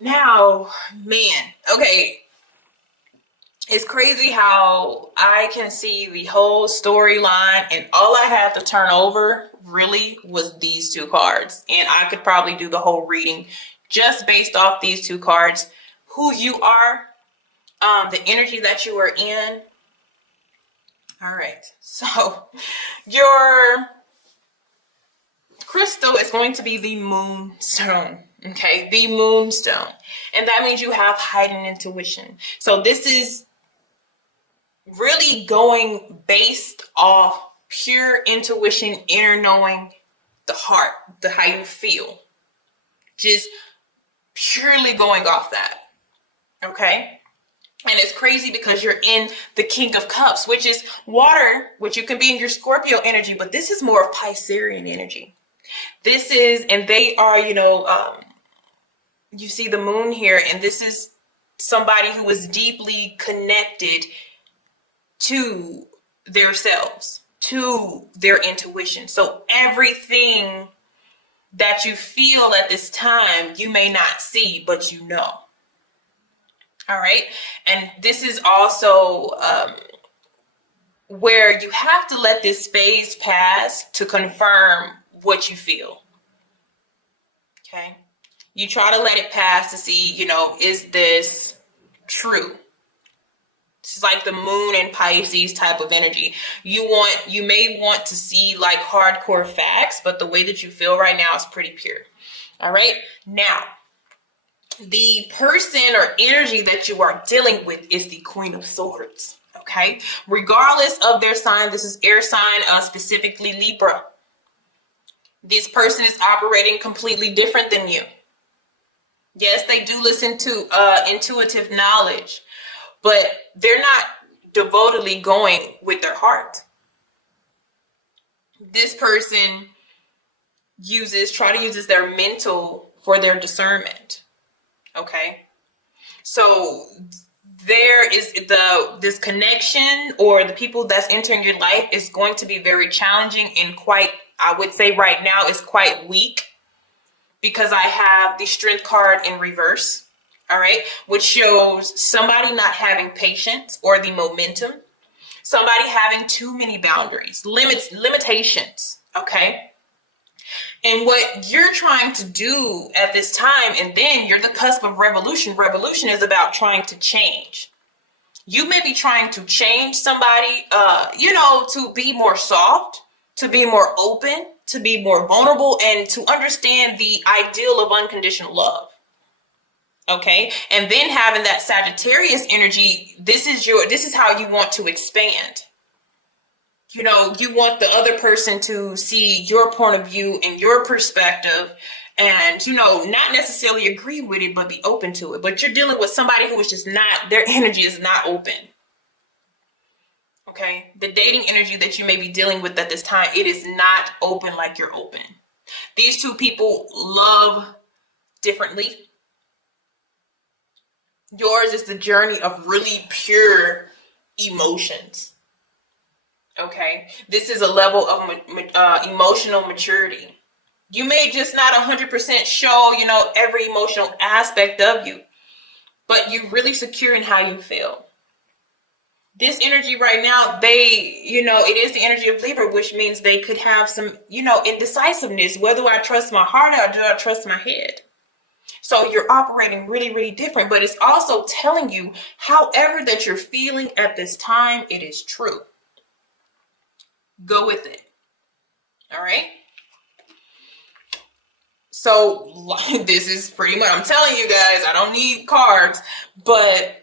Now, man, okay, it's crazy how I can see the whole storyline, and all I had to turn over really was these two cards. And I could probably do the whole reading just based off these two cards. Who you are, the energy that you are in. All right. So, your crystal is going to be the moonstone. Okay, the moonstone. And that means you have heightened intuition. So, this is really going based off pure intuition, inner knowing, the heart, the how you feel. Just purely going off that. Okay? And it's crazy because you're in the King of Cups, which is water, which you can be in your Scorpio energy, but this is more of Piscean energy. This is, and they are, you see the moon here, and this is somebody who is deeply connected to their selves, to their intuition. So everything that you feel at this time, you may not see, but you know. All right. And this is also where you have to let this phase pass to confirm what you feel. Okay. You try to let it pass to see, is this true? It's like the moon and Pisces type of energy. You may want to see like hardcore facts, but the way that you feel right now is pretty pure. All right. Now, the person or energy that you are dealing with is the Queen of Swords. Okay. Regardless of their sign, this is air sign, specifically Libra. This person is operating completely different than you. Yes, they do listen to intuitive knowledge, but they're not devotedly going with their heart. This person try to use their mental for their discernment. Okay. So there is this connection, or the people that's entering your life is going to be very challenging and quite, I would say right now is quite weak, because I have the Strength card in reverse. All right, which shows somebody not having patience or the momentum, somebody having too many boundaries, limitations. Okay. And what you're trying to do at this time, and then you're the cusp of revolution. Revolution is about trying to change. You may be trying to change somebody, to be more soft, to be more open, to be more vulnerable, and to understand the ideal of unconditional love. Okay. And then having that Sagittarius energy, this is how you want to expand. You want the other person to see your point of view and your perspective, and, not necessarily agree with it, but be open to it. But you're dealing with somebody who is just not, their energy is not open. Okay. The dating energy that you may be dealing with at this time, it is not open like you're open. These two people love differently. Yours is the journey of really pure emotions. Okay. This is a level of emotional maturity. You may just not 100% show, every emotional aspect of you, but you're really secure in how you feel. This energy right now, it is the energy of Libra, which means they could have some, indecisiveness. Whether I trust my heart or do I trust my head? So you're operating really, really different, but it's also telling you, however that you're feeling at this time, it is true. Go with it. All right. So this is pretty much, I'm telling you guys, I don't need cards, but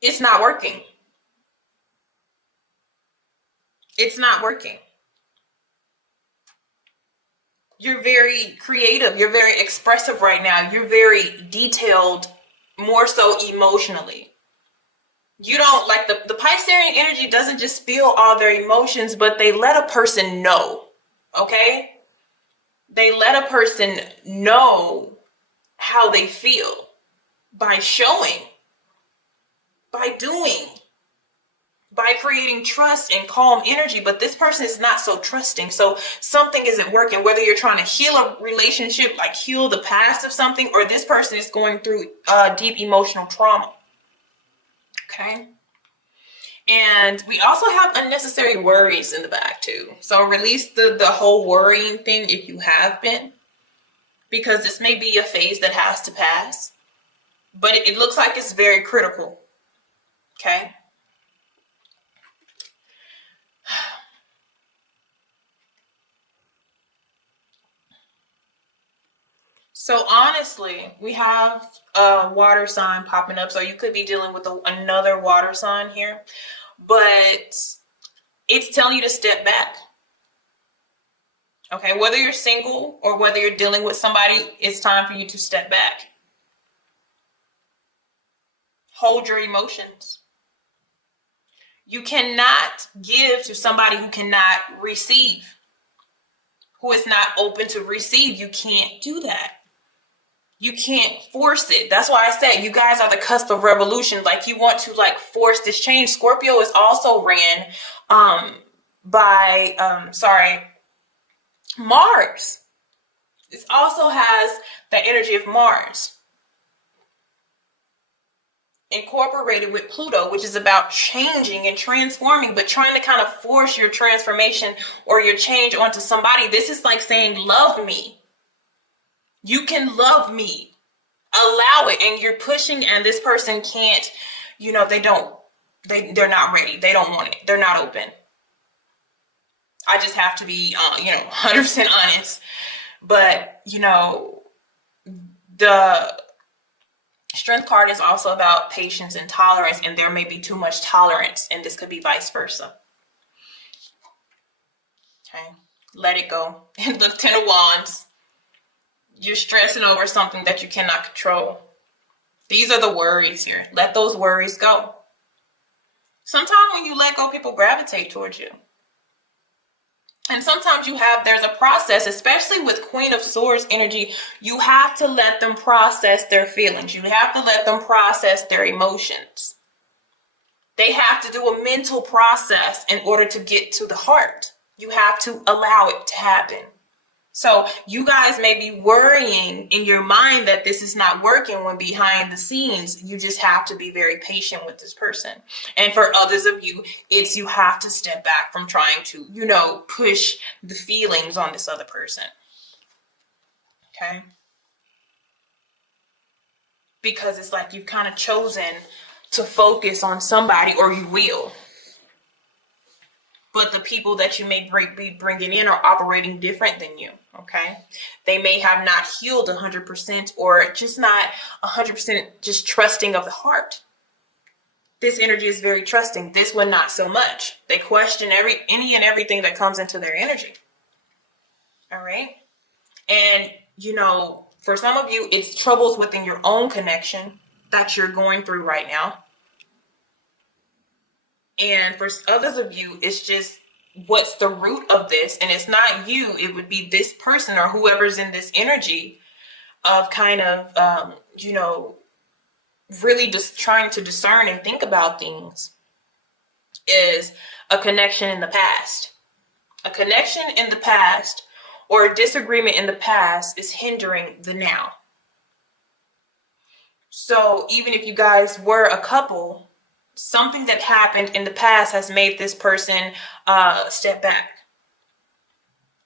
it's not working. It's not working. You're very creative. You're very expressive right now. You're very detailed, more so emotionally. You don't like the Piscean energy doesn't just feel all their emotions, but they let a person know. Okay? They let a person know how they feel by showing, by doing. by creating trust and calm energy, but this person is not so trusting. So something isn't working, whether you're trying to heal a relationship, like heal the past of something, or this person is going through deep emotional trauma. Okay. And we also have unnecessary worries in the back too. So release the whole worrying thing if you have been, because this may be a phase that has to pass, but it looks like it's very critical. Okay. So honestly, we have a water sign popping up. So you could be dealing with another water sign here, but it's telling you to step back. Okay, whether you're single or whether you're dealing with somebody, it's time for you to step back. Hold your emotions. You cannot give to somebody who cannot receive, who is not open to receive. You can't do that. You can't force it. That's why I said you guys are the cusp of revolution. Like, you want to like force this change. Scorpio is also ran by Mars. It also has the energy of Mars incorporated with Pluto, which is about changing and transforming, but trying to kind of force your transformation or your change onto somebody. This is like saying, love me. You can love me. Allow it. And you're pushing, and this person can't, they're not ready. They don't want it. They're not open. I just have to be, 100% honest. But, the Strength card is also about patience and tolerance, and there may be too much tolerance, and this could be vice versa. Okay, let it go. And the Ten of Wands, you're stressing over something that you cannot control. These are the worries here. Let those worries go. Sometimes when you let go, people gravitate towards you. And sometimes there's a process, especially with Queen of Swords energy. You have to let them process their feelings. You have to let them process their emotions. They have to do a mental process in order to get to the heart. You have to allow it to happen. So you guys may be worrying in your mind that this is not working, when behind the scenes, you just have to be very patient with this person. And for others of you, it's you have to step back from trying to, push the feelings on this other person. Okay? Because it's like you've kind of chosen to focus on somebody, or you will. But the people that you may be bringing in are operating different than you, okay? They may have not healed 100%, or just not 100% just trusting of the heart. This energy is very trusting. This one, not so much. They question any and everything that comes into their energy. All right? And, for some of you, it's troubles within your own connection that you're going through right now. And for others of you, it's just what's the root of this. And it's not you. It would be this person or whoever's in this energy of kind of, really just trying to discern and think about things, is a connection in the past. A connection in the past or a disagreement in the past is hindering the now. So even if you guys were a couple, something that happened in the past has made this person step back.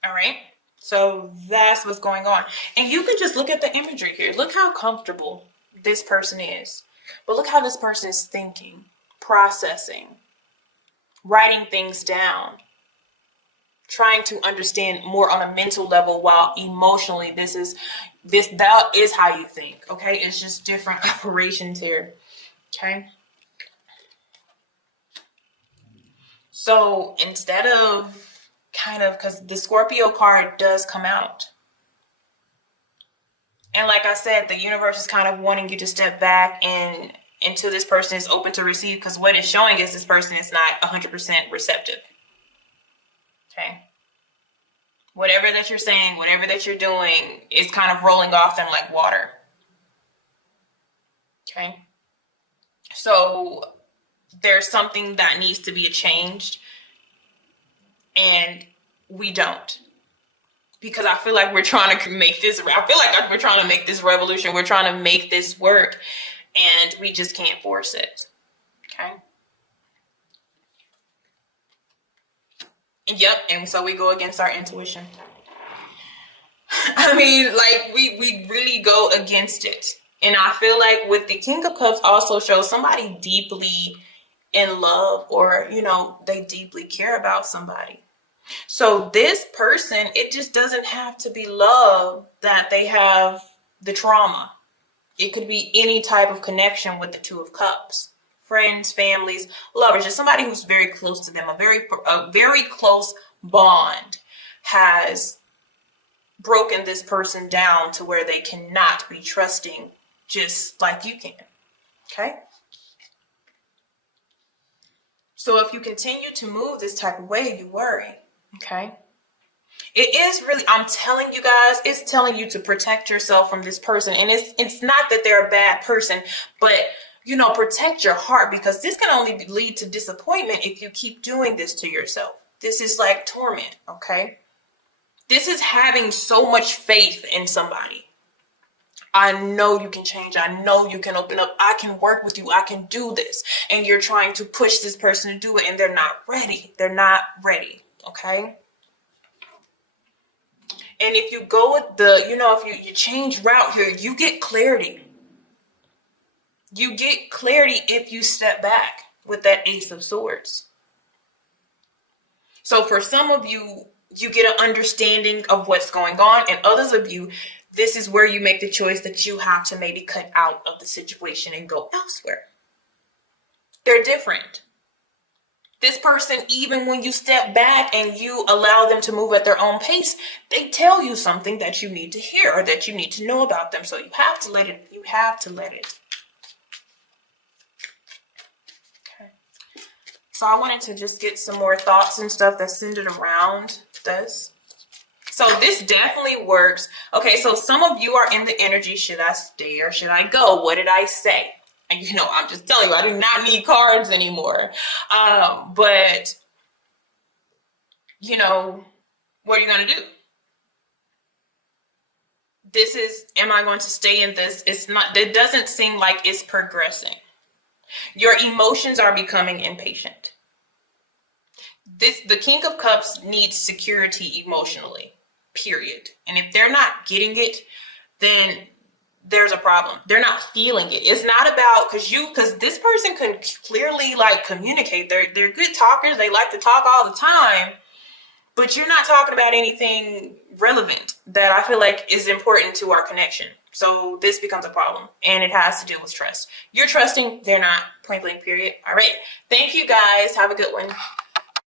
All right. So that's what's going on. And you can just look at the imagery here. Look how comfortable this person is. But look how this person is thinking, processing, writing things down, trying to understand more on a mental level, while emotionally that is how you think. Okay. It's just different operations here. Okay. So instead of because the Scorpio card does come out. And like I said, the universe is kind of wanting you to step back and until this person is open to receive, because what it's showing is this person is not 100% receptive. Okay. Whatever that you're saying, whatever that you're doing is kind of rolling off them like water. Okay. So there's something that needs to be changed, and we don't. Because I feel like we're trying to make this, I feel like we're trying to make this revolution. We're trying to make this work, and we just can't force it. Okay. Yep. And so we go against our intuition. I mean, like we really go against it. And I feel like with the King of Cups also shows somebody deeply in love, or, you know, they deeply care about somebody. So this person, it just doesn't have to be love that they have the trauma. It could be any type of connection with the Two of Cups. Friends, families, lovers, just somebody who's very close to them, a very close bond has broken this person down to where they cannot be trusting just like you can. Okay? So if you continue to move this type of way, you worry. Okay? It is really, I'm telling you guys, it's telling you to protect yourself from this person. And it's not that they're a bad person, but, you know, protect your heart, because this can only lead to disappointment if you keep doing this to yourself. This is like torment, okay? This is having so much faith in somebody. I know you can change. I know you can open up. I can work with you. I can do this. And you're trying to push this person to do it, and they're not ready. They're not ready, okay? And if you go with the, you know, if you change route here, you get clarity. You get clarity if you step back with that Ace of Swords. So for some of you, you get an understanding of what's going on, and others of you, this is where you make the choice that you have to maybe cut out of the situation and go elsewhere. They're different. This person, even when you step back and you allow them to move at their own pace, they tell you something that you need to hear or that you need to know about them. So you have to let it. You have to let it. Okay. So I wanted to just get some more thoughts and stuff that's centered around this. So this definitely works. Okay, so some of you are in the energy, should I stay or should I go? What did I say? And, you know, I'm just telling you, I do not need cards anymore. But, you know, what are you going to do? This is, am I going to stay in this? It's not, it doesn't seem like it's progressing. Your emotions are becoming impatient. The King of Cups needs security emotionally, period. And if they're not getting it, then there's a problem. They're not feeling it. It's not about, because this person can clearly like communicate. They're good talkers. They like to talk all the time, but you're not talking about anything relevant that I feel like is important to our connection. So this becomes a problem, and it has to do with trust. You're trusting, they're not, point blank period. All right. Thank you guys. Have a good one.